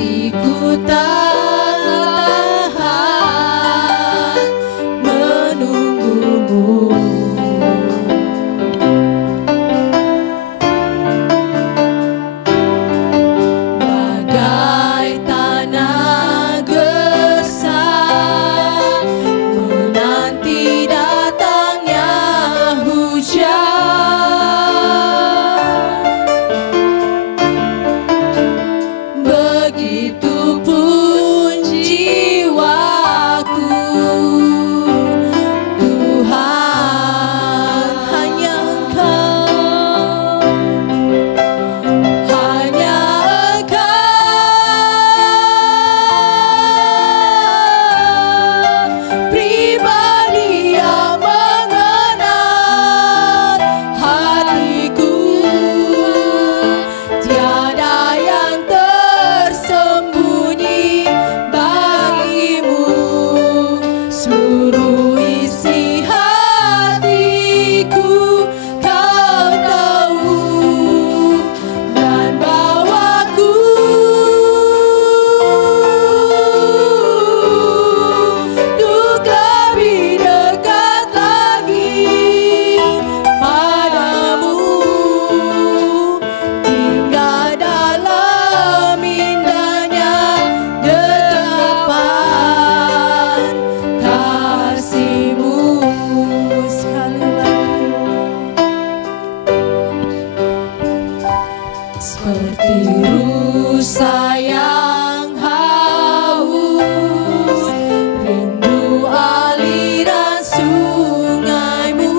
hatiku tak tahan menunggumu. Bagai tanah gersang menanti datangnya hujan, begitupun jiwaku. Tuhan, hanya Engkau, hanya Engkau, pribadi yang mengenal hatiku. Tiada yang tersembunyi bagimu, seluruh isi hatiku kau tahu, dan bawaku untuk lebih dekat lagi padamu, tinggal dalam indahnya dekapan kasih-Mu. Sekali lagi, seperti rusa yang haus, rindu aliran sungai-Mu.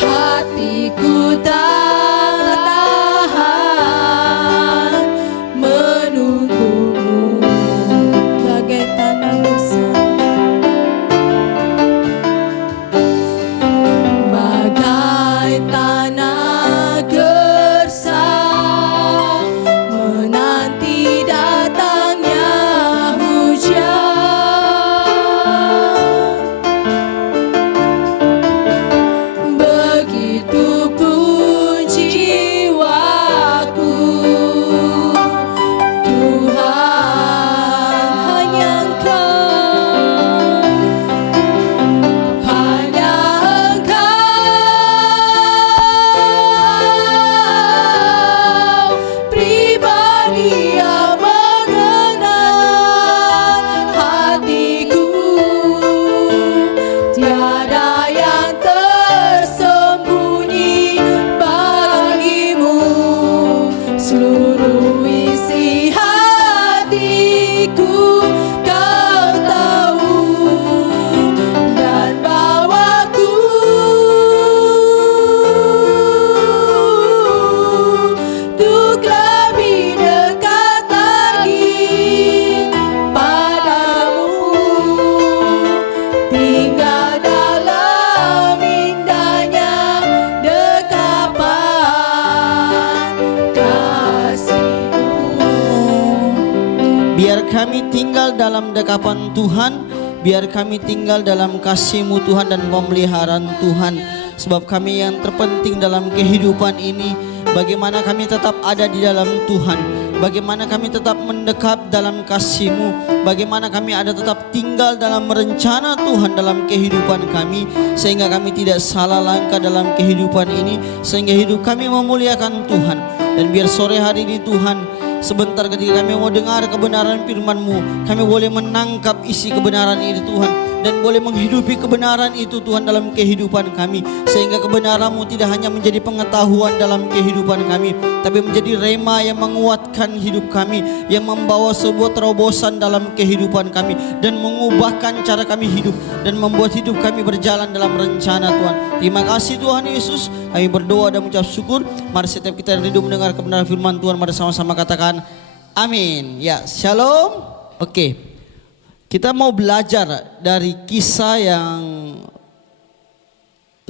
Hatiku tak tahan menunggumu, bagai tanah gersang, bagai tanah gersang menanti datangnya hujan, begitupun jiwaku. Tuhan, hanya Engkau, hanya Engkau, pribadi yang mengenal hatiku. Tiada yang tersembunyi bagimu, seluruh isi hatiku kau tahu, dan bawaku untuk lebih dekat lagi padamu, tinggal dalam indahnya dekapan kasih-Mu. Biar kami tinggal dalam dekapan Tuhan, biar kami tinggal dalam kasih-Mu Tuhan dan pemeliharaan Tuhan. Sebab kami yang terpenting dalam kehidupan ini, bagaimana kami tetap ada di dalam Tuhan, bagaimana kami tetap mendekat dalam kasih-Mu, bagaimana kami ada tetap tinggal dalam rencana Tuhan dalam kehidupan kami, sehingga kami tidak salah langkah dalam kehidupan ini, sehingga hidup kami memuliakan Tuhan. Dan biar sore hari ini Tuhan, sebentar ketika kami mau dengar kebenaran firman-Mu, kami boleh menangkap isi kebenaran ini Tuhan, dan boleh menghidupi kebenaran itu Tuhan dalam kehidupan kami, sehingga kebenaran-Mu tidak hanya menjadi pengetahuan dalam kehidupan kami, tapi menjadi rema yang menguatkan hidup kami, yang membawa sebuah terobosan dalam kehidupan kami, dan mengubahkan cara kami hidup, dan membuat hidup kami berjalan dalam rencana Tuhan. Terima kasih Tuhan Yesus, kami berdoa dan mengucap syukur. Mari setiap kita rindu mendengar kebenaran firman Tuhan, mari sama-sama katakan amin. Ya, shalom. Oke. Kita mau belajar dari kisah yang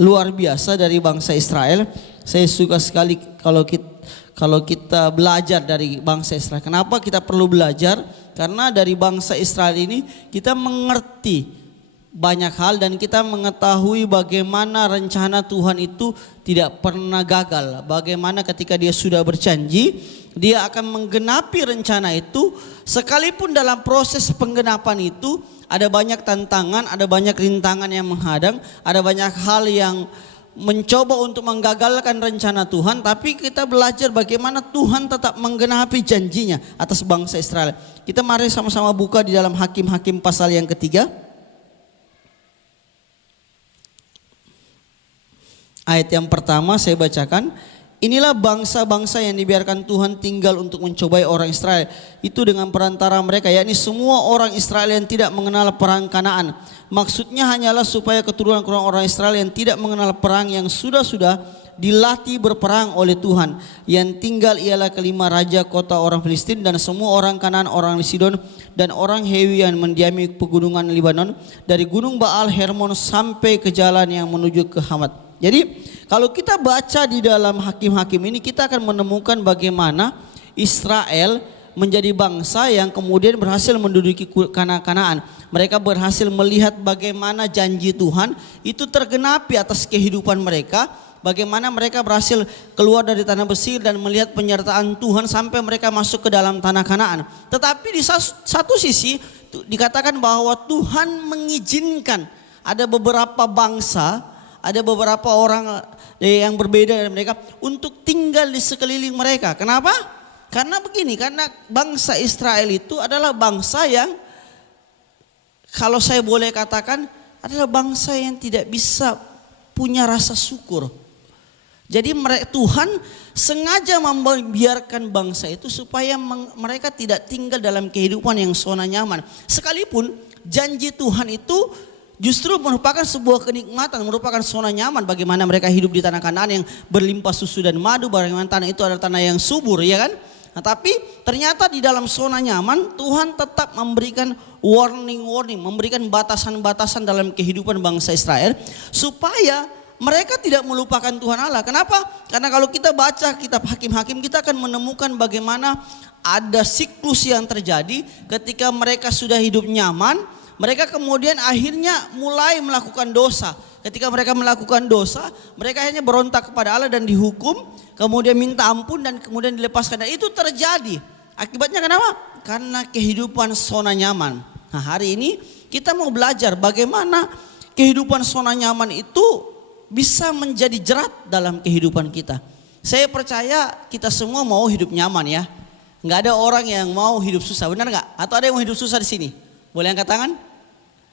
luar biasa dari bangsa Israel. Saya suka sekali kalau kita belajar dari bangsa Israel. Kenapa kita perlu belajar? Karena dari bangsa Israel ini kita mengerti banyak hal dan kita mengetahui bagaimana rencana Tuhan itu tidak pernah gagal. Bagaimana ketika dia sudah berjanji, dia akan menggenapi rencana itu, sekalipun dalam proses penggenapan itu ada banyak tantangan, ada banyak rintangan yang menghadang, ada banyak hal yang mencoba untuk menggagalkan rencana Tuhan, tapi kita belajar bagaimana Tuhan tetap menggenapi janjinya atas bangsa Israel. Kita mari sama-sama buka di dalam Hakim-Hakim pasal yang ketiga. Ayat yang pertama saya bacakan. Inilah bangsa-bangsa yang dibiarkan Tuhan tinggal untuk mencobai orang Israel. Itu dengan perantara mereka, yakni semua orang Israel yang tidak mengenal perang Kanaan. Maksudnya hanyalah supaya keturunan orang Israel yang tidak mengenal perang, yang sudah-sudah dilatih berperang oleh Tuhan. Yang tinggal ialah kelima raja kota orang Filistin dan semua orang Kanaan, orang Sidon dan orang Hewi yang mendiami pegunungan Libanon, dari gunung Baal Hermon sampai ke jalan yang menuju ke Hamat. Jadi kalau kita baca di dalam Hakim-Hakim ini, kita akan menemukan bagaimana Israel menjadi bangsa yang kemudian berhasil menduduki Kanaan. Mereka berhasil melihat bagaimana janji Tuhan itu tergenapi atas kehidupan mereka. Bagaimana mereka berhasil keluar dari tanah Mesir dan melihat penyertaan Tuhan sampai mereka masuk ke dalam tanah Kanaan. Tetapi di satu sisi dikatakan bahwa Tuhan mengizinkan ada beberapa bangsa, ada beberapa orang yang berbeda dari mereka untuk tinggal di sekeliling mereka. Kenapa? Karena begini, karena bangsa Israel itu adalah bangsa yang, kalau saya boleh katakan, adalah bangsa yang tidak bisa punya rasa syukur. Jadi Tuhan sengaja membiarkan bangsa itu supaya mereka tidak tinggal dalam kehidupan yang zona nyaman. Sekalipun janji Tuhan itu justru merupakan sebuah kenikmatan, merupakan zona nyaman bagaimana mereka hidup di tanah Kanaan yang berlimpah susu dan madu, bagaimana tanah itu adalah tanah yang subur, ya kan? Nah, tapi ternyata di dalam zona nyaman Tuhan tetap memberikan warning, memberikan batasan-batasan dalam kehidupan bangsa Israel supaya mereka tidak melupakan Tuhan Allah. Kenapa? Karena kalau kita baca kitab Hakim-Hakim, kita akan menemukan bagaimana ada siklus yang terjadi ketika mereka sudah hidup nyaman. Mereka kemudian akhirnya mulai melakukan dosa. Ketika mereka melakukan dosa, mereka akhirnya berontak kepada Allah dan dihukum, kemudian minta ampun dan kemudian dilepaskan. Dan itu terjadi. Akibatnya kenapa? Karena kehidupan zona nyaman. Nah, hari ini kita mau belajar bagaimana kehidupan zona nyaman itu bisa menjadi jerat dalam kehidupan kita. Saya percaya kita semua mau hidup nyaman ya. Nggak ada orang yang mau hidup susah, benar nggak? Atau ada yang mau hidup susah di sini? Boleh angkat tangan?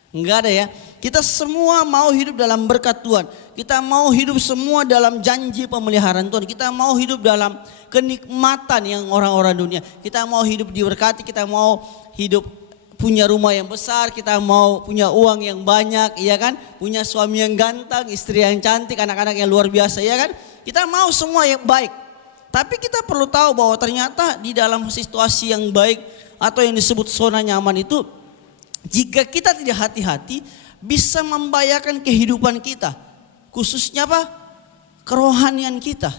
Enggak ada ya. Kita semua mau hidup dalam berkat Tuhan. Kita mau hidup semua dalam janji pemeliharaan Tuhan. Kita mau hidup dalam kenikmatan yang orang-orang dunia. Kita mau hidup diberkati, kita mau hidup punya rumah yang besar, kita mau punya uang yang banyak, ya kan? Punya suami yang ganteng, istri yang cantik, anak-anak yang luar biasa, ya kan? Kita mau semua yang baik. Tapi kita perlu tahu bahwa ternyata di dalam situasi yang baik atau yang disebut zona nyaman itu, jika kita tidak hati-hati, bisa membahayakan kehidupan kita. Khususnya apa? Kerohanian kita.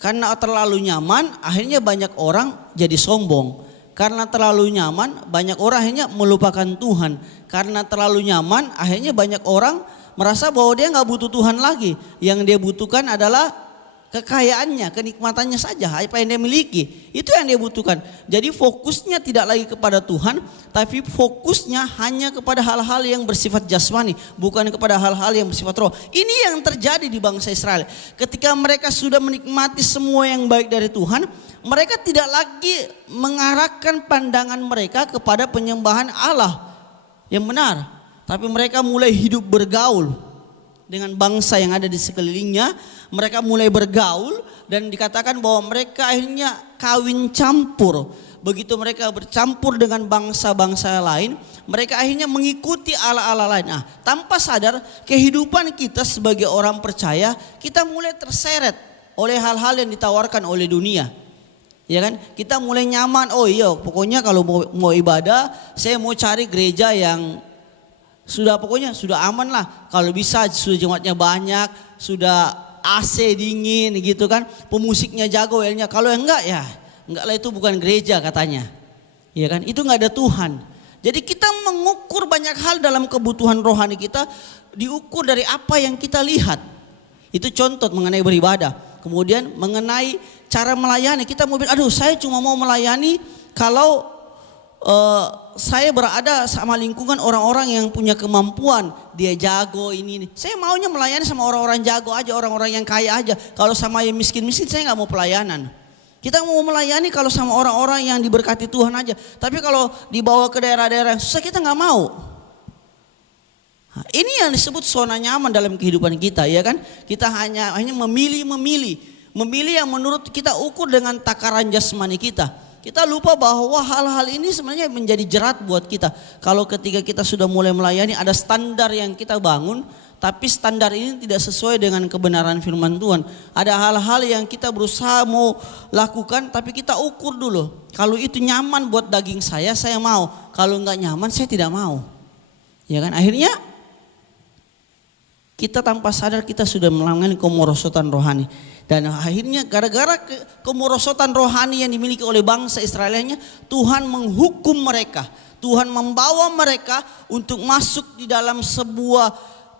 Karena terlalu nyaman, akhirnya banyak orang jadi sombong. Karena terlalu nyaman, banyak orang akhirnya melupakan Tuhan. Karena terlalu nyaman, akhirnya banyak orang merasa bahwa dia gak butuh Tuhan lagi. Yang dia butuhkan adalah kekayaannya, kenikmatannya saja, apa yang dia miliki, itu yang dia butuhkan. Jadi fokusnya tidak lagi kepada Tuhan, tapi fokusnya hanya kepada hal-hal yang bersifat jasmani, bukan kepada hal-hal yang bersifat roh. Ini yang terjadi di bangsa Israel. Ketika mereka sudah menikmati semua yang baik dari Tuhan, mereka tidak lagi mengarahkan pandangan mereka kepada penyembahan Allah yang benar, tapi mereka mulai hidup bergaul dengan bangsa yang ada di sekelilingnya. Mereka mulai bergaul dan dikatakan bahwa mereka akhirnya kawin campur. Begitu mereka bercampur dengan bangsa-bangsa lain, mereka akhirnya mengikuti ala-ala lain. Nah, tanpa sadar kehidupan kita sebagai orang percaya, kita mulai terseret oleh hal-hal yang ditawarkan oleh dunia. Ya kan? Kita mulai nyaman, oh iya pokoknya kalau mau ibadah, saya mau cari gereja yang pokoknya sudah aman lah. Kalau bisa sudah jemaatnya banyak, sudah AC dingin gitu kan, pemusiknya jago ya. Kalau enggak ya enggak lah, itu bukan gereja katanya. Ya kan? Itu enggak ada Tuhan. Jadi kita mengukur banyak hal dalam kebutuhan rohani kita diukur dari apa yang kita lihat. Itu contoh mengenai beribadah. Kemudian mengenai cara melayani, kita mau bilang, aduh saya cuma mau melayani kalau saya berada sama lingkungan orang-orang yang punya kemampuan, dia jago ini. Saya maunya melayani sama orang-orang jago aja, orang-orang yang kaya aja. Kalau sama yang miskin-miskin saya nggak mau pelayanan. Kita mau melayani kalau sama orang-orang yang diberkati Tuhan aja. Tapi kalau dibawa ke daerah-daerah yang susah kita nggak mau. Nah, ini yang disebut zona nyaman dalam kehidupan kita, ya kan? Kita hanya memilih yang menurut kita ukur dengan takaran jasmani kita. Kita lupa bahwa hal-hal ini sebenarnya menjadi jerat buat kita. Kalau ketika kita sudah mulai melayani ada standar yang kita bangun, tapi standar ini tidak sesuai dengan kebenaran firman Tuhan. Ada hal-hal yang kita berusaha mau lakukan, tapi kita ukur dulu. Kalau itu nyaman buat daging saya mau. Kalau enggak nyaman, saya tidak mau. Ya kan? Akhirnya kita tanpa sadar kita sudah mengalami kemerosotan rohani. Dan akhirnya gara-gara kemerosotan rohani yang dimiliki oleh bangsa Israelnya, Tuhan menghukum mereka. Tuhan membawa mereka untuk masuk di dalam sebuah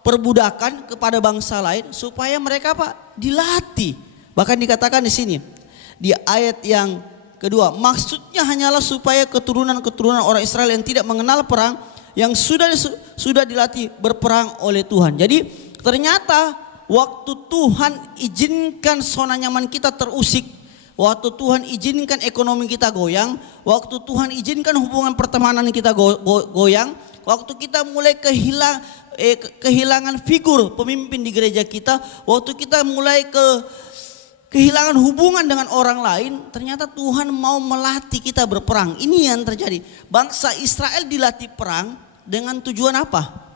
perbudakan kepada bangsa lain supaya mereka dilatih. Bahkan dikatakan di sini di ayat yang kedua, maksudnya hanyalah supaya keturunan-keturunan orang Israel yang tidak mengenal perang yang sudah dilatih berperang oleh Tuhan. Jadi ternyata waktu Tuhan izinkan zona nyaman kita terusik, waktu Tuhan izinkan ekonomi kita goyang, waktu Tuhan izinkan hubungan pertemanan kita goyang, waktu kita mulai kehilangan figur pemimpin di gereja kita, waktu kita mulai kehilangan hubungan dengan orang lain, ternyata Tuhan mau melatih kita berperang. Ini yang terjadi. Bangsa Israel dilatih perang dengan tujuan apa?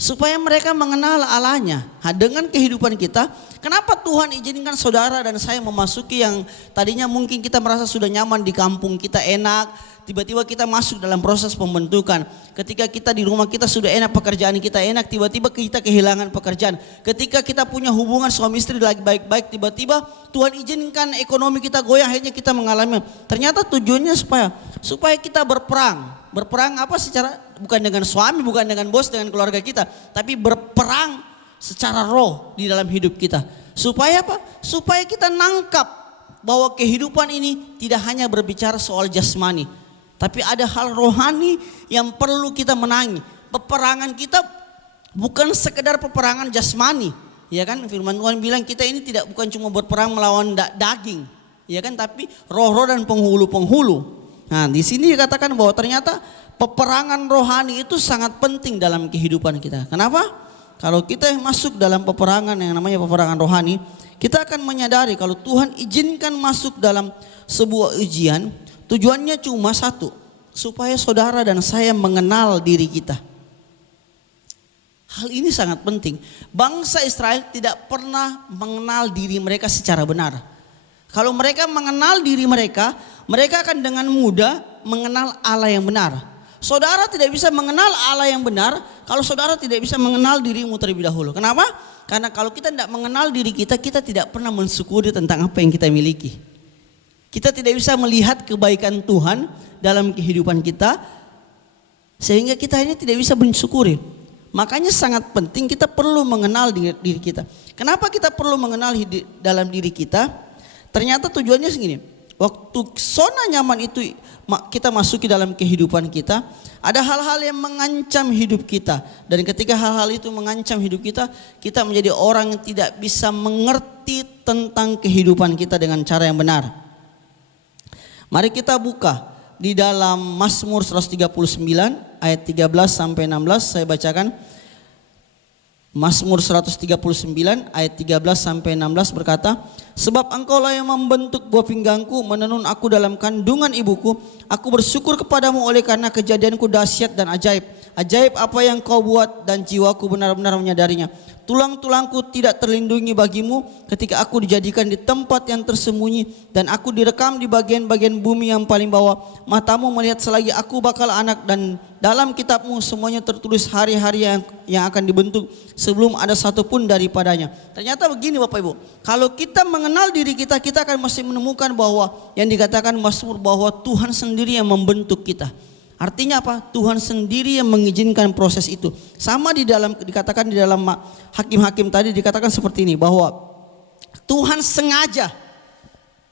Supaya mereka mengenal Allahnya. Nah, dengan kehidupan kita, kenapa Tuhan izinkan saudara dan saya memasuki yang tadinya mungkin kita merasa sudah nyaman di kampung kita enak, tiba-tiba kita masuk dalam proses pembentukan. Ketika kita di rumah kita sudah enak, pekerjaan kita enak, tiba-tiba kita kehilangan pekerjaan. Ketika kita punya hubungan suami istri lagi baik-baik, tiba-tiba Tuhan izinkan ekonomi kita goyang, akhirnya kita mengalami. Ternyata tujuannya supaya kita berperang. Berperang apa? Secara bukan dengan suami, bukan dengan bos, dengan keluarga kita, tapi berperang secara roh di dalam hidup kita. Supaya apa? Supaya kita nangkap bahwa kehidupan ini tidak hanya berbicara soal jasmani, tapi ada hal rohani yang perlu kita menangi. Peperangan kita bukan sekedar peperangan jasmani, ya kan? Firman Tuhan bilang kita ini bukan cuma berperang melawan daging, ya kan? Tapi roh-roh dan penghulu-penghulu. Nah, di sini dikatakan bahwa ternyata peperangan rohani itu sangat penting dalam kehidupan kita. Kenapa? Kalau kita masuk dalam peperangan yang namanya peperangan rohani, kita akan menyadari kalau Tuhan izinkan masuk dalam sebuah ujian, tujuannya cuma satu, supaya saudara dan saya mengenal diri kita. Hal ini sangat penting. Bangsa Israel tidak pernah mengenal diri mereka secara benar. Kalau mereka mengenal diri mereka, mereka akan dengan mudah mengenal Allah yang benar. Saudara tidak bisa mengenal Allah yang benar kalau saudara tidak bisa mengenal dirimu terlebih dahulu. Kenapa? Karena kalau kita tidak mengenal diri kita, kita tidak pernah mensyukuri tentang apa yang kita miliki. Kita tidak bisa melihat kebaikan Tuhan dalam kehidupan kita, sehingga kita ini tidak bisa mensyukuri. Makanya sangat penting kita perlu mengenal diri kita. Kenapa kita perlu mengenal dalam diri kita? Ternyata tujuannya segini, waktu zona nyaman itu kita masuki dalam kehidupan kita, ada hal-hal yang mengancam hidup kita. Dan ketika hal-hal itu mengancam hidup kita, kita menjadi orang yang tidak bisa mengerti tentang kehidupan kita dengan cara yang benar. Mari kita buka di dalam Mazmur 139 ayat 13 sampai 16, saya bacakan. Mazmur 139 ayat 13 sampai 16 berkata, sebab engkaulah yang membentuk buah pinggangku, menenun aku dalam kandungan ibuku. Aku bersyukur kepadamu oleh karena kejadianku dahsyat dan ajaib. Ajaib apa yang kau buat dan jiwaku benar-benar menyadarinya. Tulang-tulangku tidak terlindungi bagimu ketika aku dijadikan di tempat yang tersembunyi dan aku direkam di bagian-bagian bumi yang paling bawah. Matamu melihat selagi aku bakal anak dan dalam kitabmu semuanya tertulis hari-hari yang akan dibentuk sebelum ada satupun daripadanya. Ternyata begini Bapak Ibu, kalau kita mengenal diri kita, kita akan masih menemukan bahwa yang dikatakan Mazmur bahwa Tuhan sendiri yang membentuk kita. Artinya apa? Tuhan sendiri yang mengizinkan proses itu. Sama dikatakan di dalam Hakim-Hakim tadi dikatakan seperti ini, bahwa Tuhan sengaja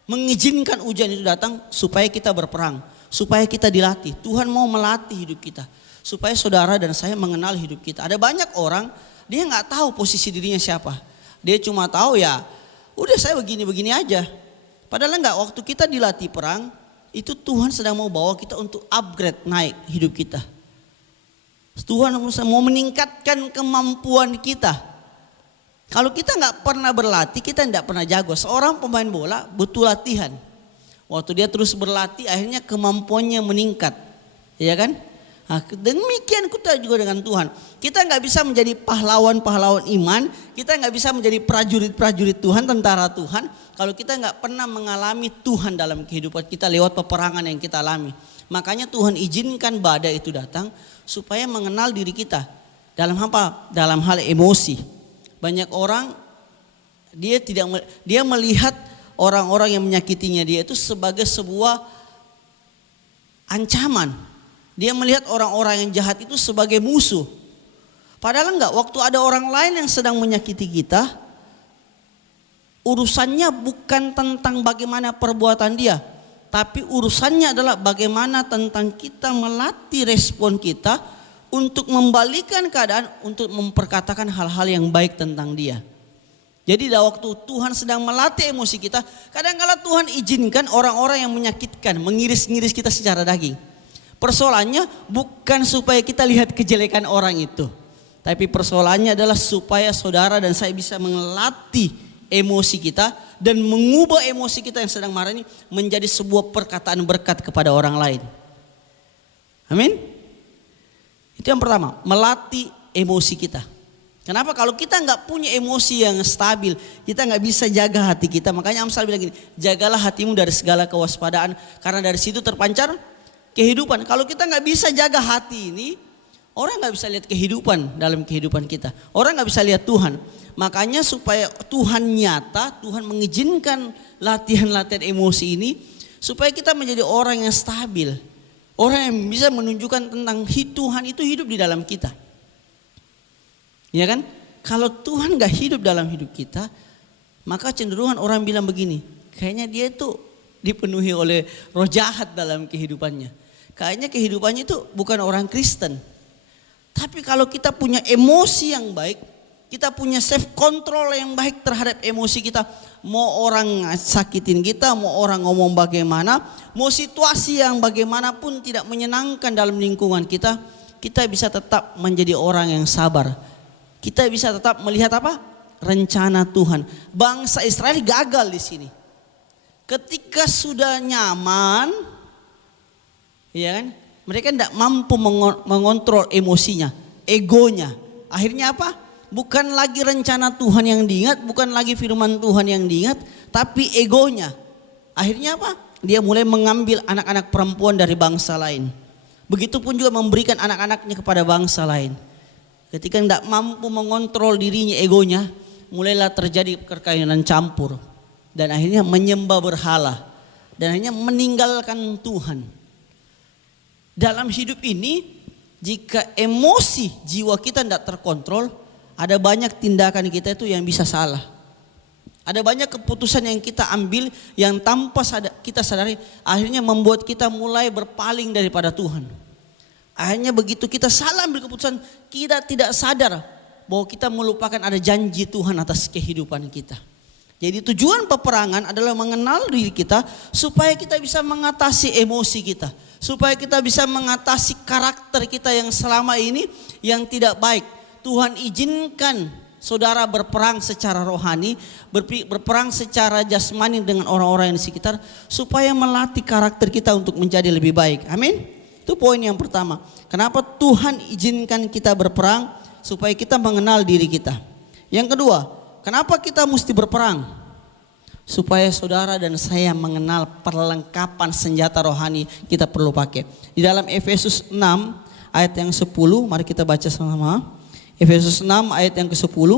mengizinkan ujian itu datang supaya kita berperang, supaya kita dilatih. Tuhan mau melatih hidup kita, supaya saudara dan saya mengenal hidup kita. Ada banyak orang dia nggak tahu posisi dirinya siapa. Dia cuma tahu ya, udah saya begini-begini aja. Padahal enggak, waktu kita dilatih perang, itu Tuhan sedang mau bawa kita untuk upgrade, naik hidup kita. Tuhan mau meningkatkan kemampuan kita. Kalau kita nggak pernah berlatih, kita nggak pernah jago. Seorang pemain bola butuh latihan. Waktu dia terus berlatih, akhirnya kemampuannya meningkat, ya kan? Nah, demikian kita juga dengan Tuhan. Kita nggak bisa menjadi pahlawan-pahlawan iman, kita nggak bisa menjadi prajurit-prajurit Tuhan, tentara Tuhan, kalau kita nggak pernah mengalami Tuhan dalam kehidupan kita lewat peperangan yang kita alami. Makanya Tuhan izinkan badai itu datang supaya mengenal diri kita. Dalam apa? Dalam hal emosi. Banyak orang dia melihat orang-orang yang menyakitinya dia itu sebagai sebuah ancaman. Dia melihat orang-orang yang jahat itu sebagai musuh. Padahal enggak, waktu ada orang lain yang sedang menyakiti kita, urusannya bukan tentang bagaimana perbuatan dia, tapi urusannya adalah bagaimana tentang kita melatih respon kita untuk membalikan keadaan, untuk memperkatakan hal-hal yang baik tentang dia. Jadi waktu Tuhan sedang melatih emosi kita, kadang-kala Tuhan izinkan orang-orang yang menyakitkan, mengiris-ngiris kita secara daging. Persoalannya bukan supaya kita lihat kejelekan orang itu, tapi persoalannya adalah supaya saudara dan saya bisa melatih emosi kita dan mengubah emosi kita yang sedang marah ini menjadi sebuah perkataan berkat kepada orang lain. Amin. Itu yang pertama, melatih emosi kita. Kenapa? Kalau kita nggak punya emosi yang stabil, kita nggak bisa jaga hati kita. Makanya Amsal bilang gini, jagalah hatimu dari segala kewaspadaan, karena dari situ terpancar kehidupan. Kalau kita nggak bisa jaga hati ini, orang nggak bisa lihat kehidupan dalam kehidupan kita. Orang nggak bisa lihat Tuhan. Makanya supaya Tuhan nyata, Tuhan mengizinkan latihan-latihan emosi ini supaya kita menjadi orang yang stabil, orang yang bisa menunjukkan tentang Tuhan itu hidup di dalam kita. Ya kan? Kalau Tuhan nggak hidup dalam hidup kita, maka cenderungan orang bilang begini, kayaknya dia itu dipenuhi oleh roh jahat dalam kehidupannya. Kayaknya kehidupannya itu bukan orang Kristen. Tapi kalau kita punya emosi yang baik, kita punya self control yang baik terhadap emosi kita, mau orang sakitin kita, mau orang ngomong bagaimana, mau situasi yang bagaimanapun tidak menyenangkan dalam lingkungan kita, kita bisa tetap menjadi orang yang sabar. Kita bisa tetap melihat apa? Rencana Tuhan. Bangsa Israel gagal di sini. Ketika sudah nyaman, ya kan? Mereka tidak mampu mengontrol emosinya, egonya. Akhirnya apa? Bukan lagi rencana Tuhan yang diingat, bukan lagi firman Tuhan yang diingat, tapi egonya. Akhirnya apa? Dia mulai mengambil anak-anak perempuan dari bangsa lain. Begitupun juga memberikan anak-anaknya kepada bangsa lain. Ketika tidak mampu mengontrol dirinya, egonya, mulailah terjadi perkainan campur. Dan akhirnya menyembah berhala. Dan akhirnya meninggalkan Tuhan. Dalam hidup ini, jika emosi jiwa kita tidak terkontrol, ada banyak tindakan kita itu yang bisa salah. Ada banyak keputusan yang kita ambil yang tanpa kita sadari, akhirnya membuat kita mulai berpaling daripada Tuhan. Akhirnya begitu kita salah ambil keputusan, kita tidak sadar bahwa kita melupakan ada janji Tuhan atas kehidupan kita. Jadi tujuan peperangan adalah mengenal diri kita supaya kita bisa mengatasi emosi kita. Supaya kita bisa mengatasi karakter kita yang selama ini yang tidak baik. Tuhan izinkan saudara berperang secara rohani, berperang secara jasmani dengan orang-orang yang di sekitar supaya melatih karakter kita untuk menjadi lebih baik. Amin. Itu poin yang pertama. Kenapa Tuhan izinkan kita berperang? Supaya kita mengenal diri kita. Yang kedua, kenapa kita mesti berperang? Supaya saudara dan saya mengenal perlengkapan senjata rohani kita perlu pakai. Di dalam Efesus 6 ayat yang 10, mari kita baca sama-sama. Efesus 6 ayat yang ke-10.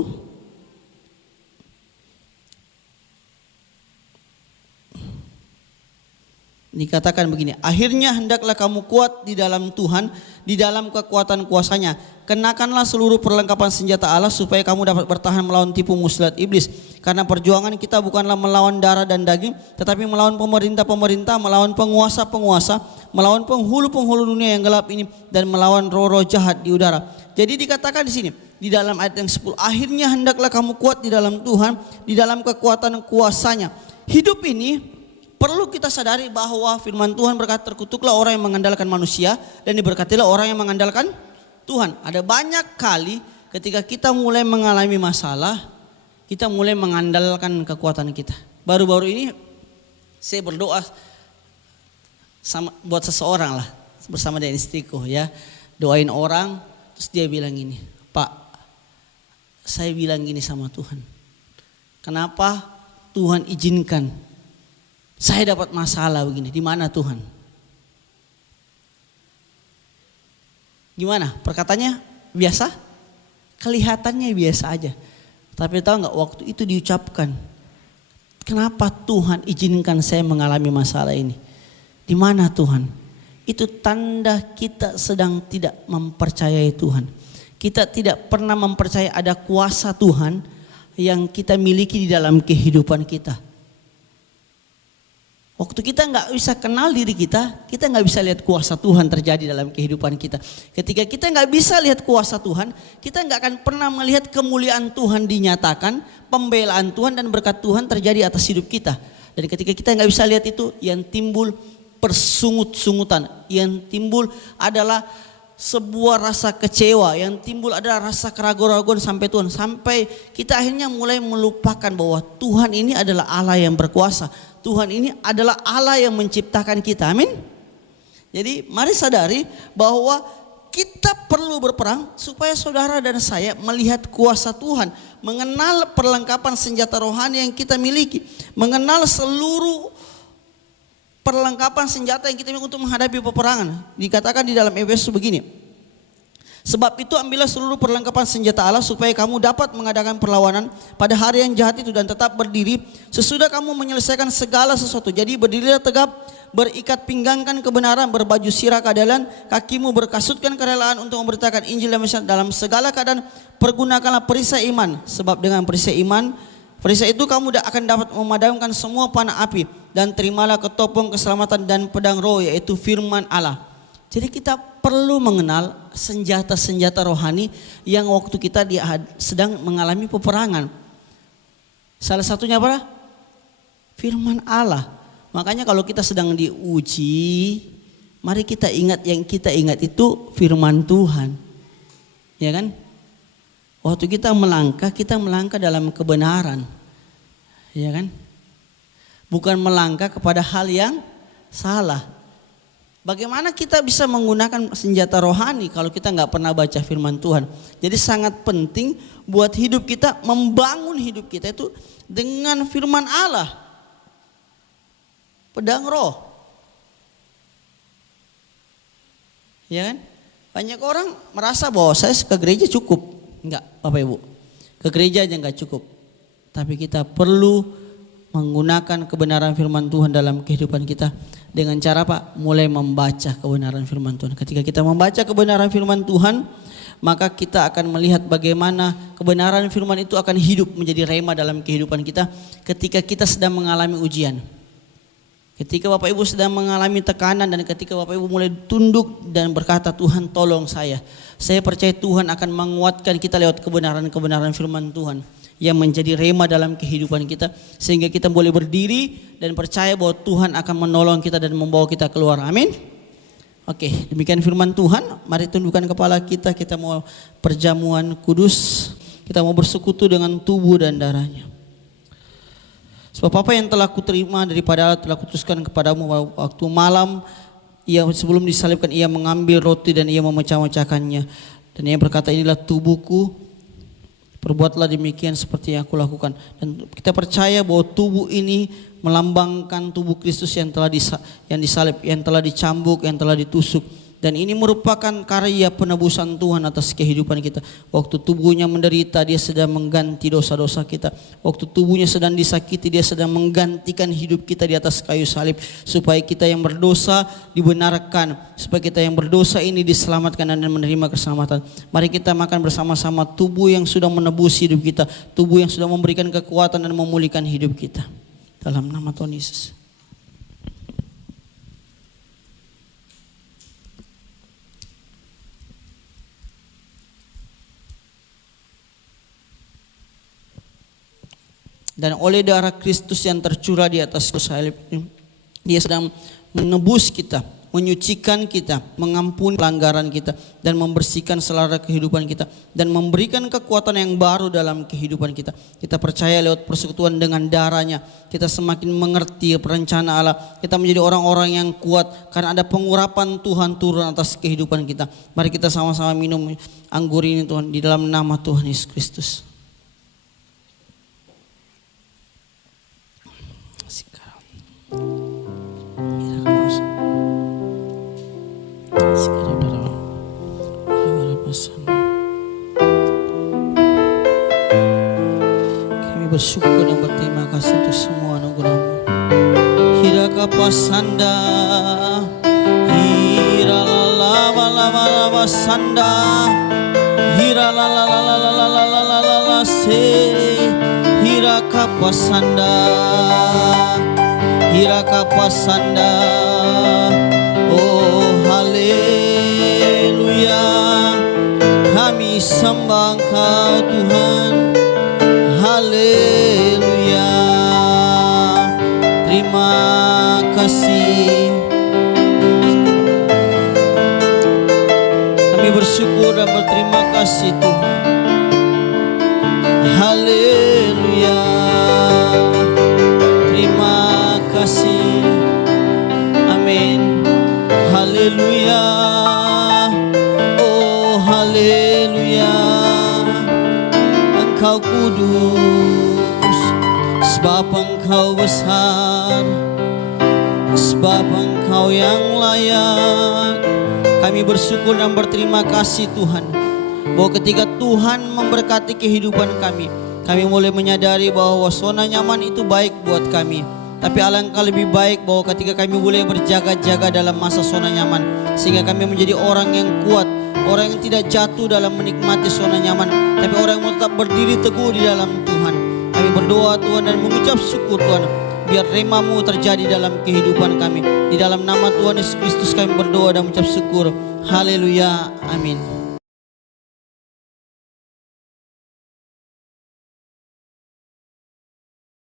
Dikatakan begini, akhirnya hendaklah kamu kuat di dalam Tuhan, di dalam kekuatan kuasanya. Kenakanlah seluruh perlengkapan senjata Allah supaya kamu dapat bertahan melawan tipu muslihat iblis. Karena perjuangan kita bukanlah melawan darah dan daging, tetapi melawan pemerintah-pemerintah, melawan penguasa-penguasa, melawan penghulu-penghulu dunia yang gelap ini, dan melawan roh-roh jahat di udara. Jadi dikatakan di sini, di dalam ayat yang 10, akhirnya hendaklah kamu kuat di dalam Tuhan, di dalam kekuatan kuasanya. Hidup ini perlu kita sadari bahwa firman Tuhan berkata, terkutuklah orang yang mengandalkan manusia dan diberkatilah orang yang mengandalkan Tuhan. Ada banyak kali ketika kita mulai mengalami masalah, kita mulai mengandalkan kekuatan kita. Baru-baru ini saya berdoa buat seseorang lah, bersama dengan istriku ya. Doain orang, terus dia bilang gini, Pak, saya bilang gini sama Tuhan, kenapa Tuhan izinkan saya dapat masalah begini? Di mana Tuhan? Gimana? Perkataannya biasa? Kelihatannya biasa aja. Tapi tahu nggak, waktu itu diucapkan, kenapa Tuhan izinkan saya mengalami masalah ini? Di mana Tuhan? Itu tanda kita sedang tidak mempercayai Tuhan. Kita tidak pernah mempercayai ada kuasa Tuhan yang kita miliki di dalam kehidupan kita. Waktu kita nggak bisa kenal diri kita nggak bisa lihat kuasa Tuhan terjadi dalam kehidupan kita. Ketika kita nggak bisa lihat kuasa Tuhan, kita nggak akan pernah melihat kemuliaan Tuhan dinyatakan, pembelaan Tuhan dan berkat Tuhan terjadi atas hidup kita. Dan ketika kita nggak bisa lihat itu, yang timbul persungut-sungutan, yang timbul adalah sebuah rasa kecewa, yang timbul adalah rasa keraguan-raguan sampai Tuhan, sampai kita akhirnya mulai melupakan bahwa Tuhan ini adalah Allah yang berkuasa. Tuhan ini adalah Allah yang menciptakan kita. Amin. Jadi mari sadari bahwa kita perlu berperang supaya saudara dan saya melihat kuasa Tuhan, mengenal perlengkapan senjata rohani yang kita miliki, mengenal seluruh perlengkapan senjata yang kita miliki untuk menghadapi peperangan. Dikatakan di dalam Efesus begini, sebab itu ambillah seluruh perlengkapan senjata Allah supaya kamu dapat mengadakan perlawanan pada hari yang jahat itu dan tetap berdiri sesudah kamu menyelesaikan segala sesuatu. Jadi berdirilah tegap, berikat pinggangkan kebenaran, berbaju sirah keadilan, kakimu berkasutkan kerelaan untuk memberitakan Injil dalam segala keadaan. Pergunakanlah perisai iman, sebab dengan perisai iman, perisai itu kamu akan dapat memadamkan semua panah api, dan terimalah ketopong keselamatan dan pedang roh, yaitu firman Allah. Jadi kita perlu mengenal senjata-senjata rohani yang waktu kita sedang mengalami peperangan. Salah satunya apa? Firman Allah. Makanya kalau kita sedang diuji, mari kita ingat, yang kita ingat itu firman Tuhan. Ya kan? Waktu kita melangkah dalam kebenaran. Ya kan? Bukan melangkah kepada hal yang salah. Bagaimana kita bisa menggunakan senjata rohani kalau kita nggak pernah baca firman Tuhan? Jadi sangat penting buat hidup kita, membangun hidup kita itu dengan firman Allah. Pedang roh. Ya kan? Banyak orang merasa bahwa saya ke gereja cukup. Enggak, Bapak Ibu. Ke gereja aja nggak cukup. Tapi kita perlu menggunakan kebenaran firman Tuhan dalam kehidupan kita. Dengan cara apa? Mulai membaca kebenaran firman Tuhan. Ketika kita membaca kebenaran firman Tuhan, maka kita akan melihat bagaimana kebenaran firman itu akan hidup menjadi rema dalam kehidupan kita ketika kita sedang mengalami ujian. Ketika Bapak Ibu sedang mengalami tekanan dan ketika Bapak Ibu mulai tunduk dan berkata, Tuhan tolong saya. Saya percaya Tuhan akan menguatkan kita lewat kebenaran-kebenaran firman Tuhan yang menjadi rema dalam kehidupan kita, sehingga kita boleh berdiri dan percaya bahwa Tuhan akan menolong kita dan membawa kita keluar. Amin. Oke, demikian firman Tuhan. Mari tundukkan kepala kita. Kita mau perjamuan kudus. Kita mau bersekutu dengan tubuh dan darahnya. Sebab apa yang telah kuterima daripada Allah telah kuteruskan kepadamu waktu malam ia sebelum disalibkan, ia mengambil roti dan ia memecah-mecahkannya. Dan ia berkata, inilah tubuhku, perbuatlah demikian seperti yang aku lakukan. Dan kita percaya bahwa tubuh ini melambangkan tubuh Kristus yang telah disalib, yang telah dicambuk, yang telah ditusuk. Dan ini merupakan karya penebusan Tuhan atas kehidupan kita. Waktu tubuhnya menderita, dia sedang mengganti dosa-dosa kita. Waktu tubuhnya sedang disakiti, dia sedang menggantikan hidup kita di atas kayu salib. Supaya kita yang berdosa dibenarkan. Supaya kita yang berdosa ini diselamatkan dan menerima keselamatan. Mari kita makan bersama-sama tubuh yang sudah menebus hidup kita. Tubuh yang sudah memberikan kekuatan dan memulihkan hidup kita. Dalam nama Tuhan Yesus. Dan oleh darah Kristus yang tercurah di atas kayu salib ini, dia sedang menebus kita, menyucikan kita, mengampuni pelanggaran kita, dan membersihkan selera kehidupan kita, dan memberikan kekuatan yang baru dalam kehidupan kita. Kita percaya lewat persekutuan dengan darahnya, kita semakin mengerti perencana Allah. Kita menjadi orang-orang yang kuat karena ada pengurapan Tuhan turun atas kehidupan kita. Mari kita sama-sama minum anggur ini Tuhan, di dalam nama Tuhan Yesus Kristus. Kami bersyukur dan berterima kasih untuk semua anugerah-Mu. Hiraka pasanda, hira la la la la la la sanda, hira la la la la la la la la la la se, hiraka pasanda, hiraka pasanda. Oh haleluya, kami sembah Engkau Tuhan. Haleluya, terima kasih. Kami bersyukur dan berterima kasih Tuhan. Haleluya, terima kasih. Amin. Haleluya, oh haleluya, Engkau kudus, sebab Engkau besar, sebab Engkau yang layak. Kami bersyukur dan berterima kasih Tuhan, bahwa ketika Tuhan memberkati kehidupan kami, kami mulai menyadari bahwa zona nyaman itu baik buat kami. Tapi alangkah lebih baik bahwa ketika kami boleh berjaga-jaga dalam masa zona nyaman, sehingga kami menjadi orang yang kuat, orang yang tidak jatuh dalam menikmati zona nyaman, tapi orang yang tetap berdiri teguh di dalam Tuhan. Kami berdoa Tuhan dan mengucap syukur Tuhan, biar rema-Mu terjadi dalam kehidupan kami. Di dalam nama Tuhan Yesus Kristus kami berdoa dan mengucap syukur. Haleluya, amin.